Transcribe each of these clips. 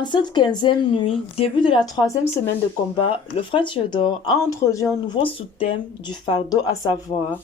En cette 15e nuit, début de la 3e semaine de combat, le frère Théodore a introduit un nouveau sous-thème du fardeau, à savoir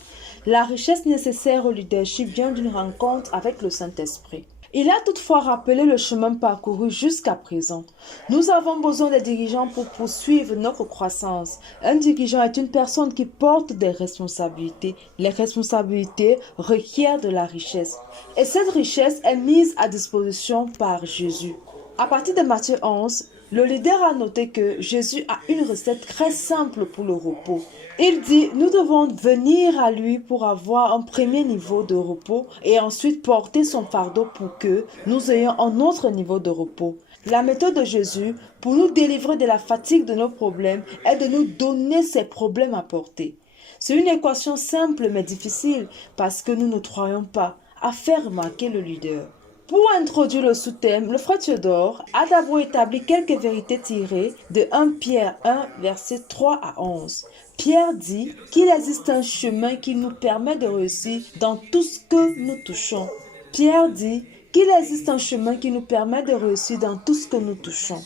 la richesse nécessaire au leadership vient d'une rencontre avec le Saint-Esprit. Il a toutefois rappelé le chemin parcouru jusqu'à présent. Nous avons besoin des dirigeants pour poursuivre notre croissance. Un dirigeant est une personne qui porte des responsabilités. Les responsabilités requièrent de la richesse. Et cette richesse est mise à disposition par Jésus. À partir de Matthieu 11, le leader a noté que Jésus a une recette très simple pour le repos. Il dit, nous devons venir à lui pour avoir un premier niveau de repos et ensuite porter son fardeau pour que nous ayons un autre niveau de repos. La méthode de Jésus pour nous délivrer de la fatigue de nos problèmes est de nous donner ces problèmes à porter. C'est une équation simple mais difficile parce que nous ne croyons pas à faire remarquer le leader. Pour introduire le sous-thème, le frère Théodore a d'abord établi quelques vérités tirées de 1 Pierre 1, versets 3 à 11. Pierre dit qu'il existe un chemin qui nous permet de réussir dans tout ce que nous touchons. Pierre dit qu'il existe un chemin qui nous permet de réussir dans tout ce que nous touchons.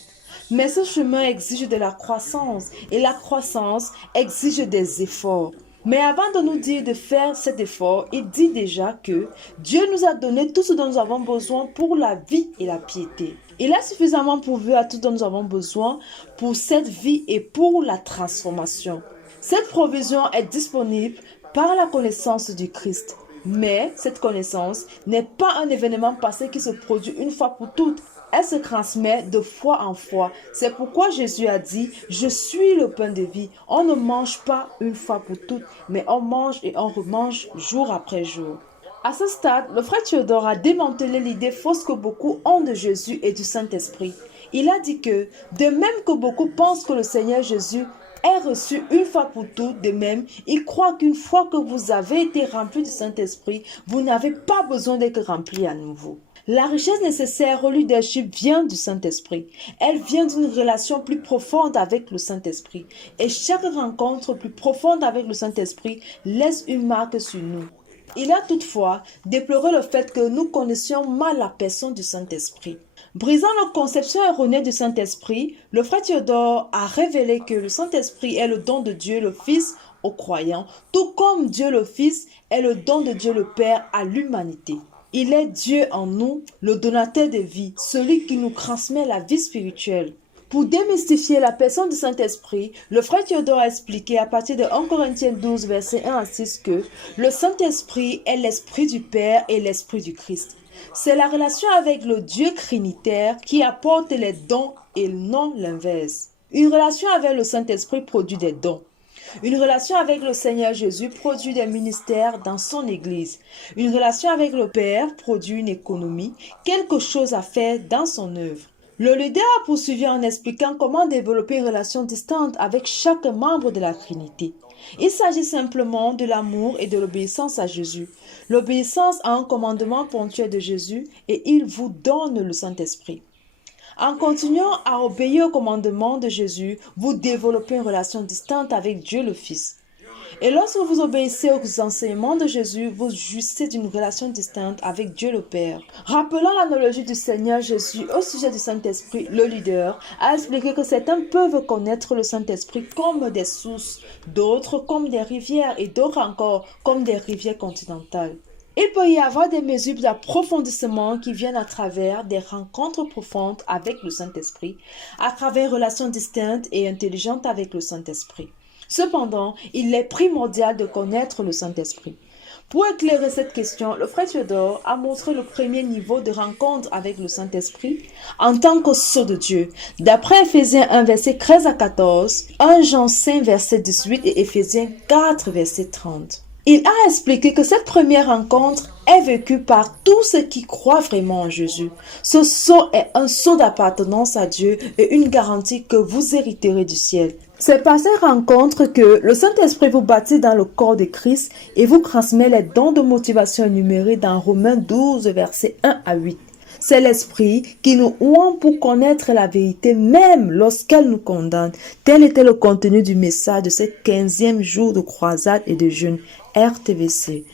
Mais ce chemin exige de la croissance et la croissance exige des efforts. Mais avant de nous dire de faire cet effort, il dit déjà que Dieu nous a donné tout ce dont nous avons besoin pour la vie et la piété. Il a suffisamment pourvu à tout ce dont nous avons besoin pour cette vie et pour la transformation. Cette provision est disponible par la connaissance du Christ. Mais cette connaissance n'est pas un événement passé qui se produit une fois pour toutes. Elle se transmet de foi en foi. C'est pourquoi Jésus a dit, je suis le pain de vie. On ne mange pas une fois pour toutes, mais on mange et on remange jour après jour. À ce stade, le frère Théodore a démantelé l'idée fausse que beaucoup ont de Jésus et du Saint-Esprit. Il a dit que, de même que beaucoup pensent que le Seigneur Jésus est reçu une fois pour toutes, de même, il croit qu'une fois que vous avez été rempli du Saint-Esprit, vous n'avez pas besoin d'être rempli à nouveau. La richesse nécessaire au leadership vient du Saint-Esprit. Elle vient d'une relation plus profonde avec le Saint-Esprit. Et chaque rencontre plus profonde avec le Saint-Esprit laisse une marque sur nous. Il a toutefois déploré le fait que nous connaissions mal la personne du Saint-Esprit. Brisant nos conceptions erronées du Saint-Esprit, le frère Théodore a révélé que le Saint-Esprit est le don de Dieu le Fils aux croyants, tout comme Dieu le Fils est le don de Dieu le Père à l'humanité. Il est Dieu en nous, le donateur de vie, celui qui nous transmet la vie spirituelle. Pour démystifier la personne du Saint-Esprit, le frère Théodore a expliqué à partir de 1 Corinthiens 12, versets 1 à 6 que le Saint-Esprit est l'Esprit du Père et l'Esprit du Christ. C'est la relation avec le Dieu trinitaire qui apporte les dons et non l'inverse. Une relation avec le Saint-Esprit produit des dons. Une relation avec le Seigneur Jésus produit des ministères dans son Église. Une relation avec le Père produit une économie, quelque chose à faire dans son œuvre. Le leader a poursuivi en expliquant comment développer une relation distante avec chaque membre de la Trinité. Il s'agit simplement de l'amour et de l'obéissance à Jésus. L'obéissance à un commandement ponctuel de Jésus et il vous donne le Saint-Esprit. En continuant à obéir au commandement de Jésus, vous développez une relation distante avec Dieu le Fils. Et lorsque vous obéissez aux enseignements de Jésus, vous jouissez d'une relation distante avec Dieu le Père. Rappelant l'analogie du Seigneur Jésus au sujet du Saint-Esprit, le leader a expliqué que certains peuvent connaître le Saint-Esprit comme des sources, d'autres comme des rivières et d'autres encore comme des rivières continentales. Il peut y avoir des mesures d'approfondissement qui viennent à travers des rencontres profondes avec le Saint-Esprit, à travers une relation distincte et intelligente avec le Saint-Esprit. Cependant, il est primordial de connaître le Saint-Esprit. Pour éclairer cette question, le frère Théodore a montré le premier niveau de rencontre avec le Saint-Esprit en tant que sceau de Dieu. D'après Éphésiens 1, verset 13 à 14, 1 Jean 5, verset 18 et Éphésiens 4, verset 30. Il a expliqué que cette première rencontre est vécue par tous ceux qui croient vraiment en Jésus. Ce sceau est un sceau d'appartenance à Dieu et une garantie que vous hériterez du ciel. C'est par cette rencontre que le Saint-Esprit vous baptise dans le corps de Christ et vous transmet les dons de motivation énumérés dans Romains 12, versets 1 à 8. C'est l'Esprit qui nous oint pour connaître la vérité même lorsqu'elle nous condamne. Tel était le contenu du message de ce 15e jour de croisade et de jeûne RTVC.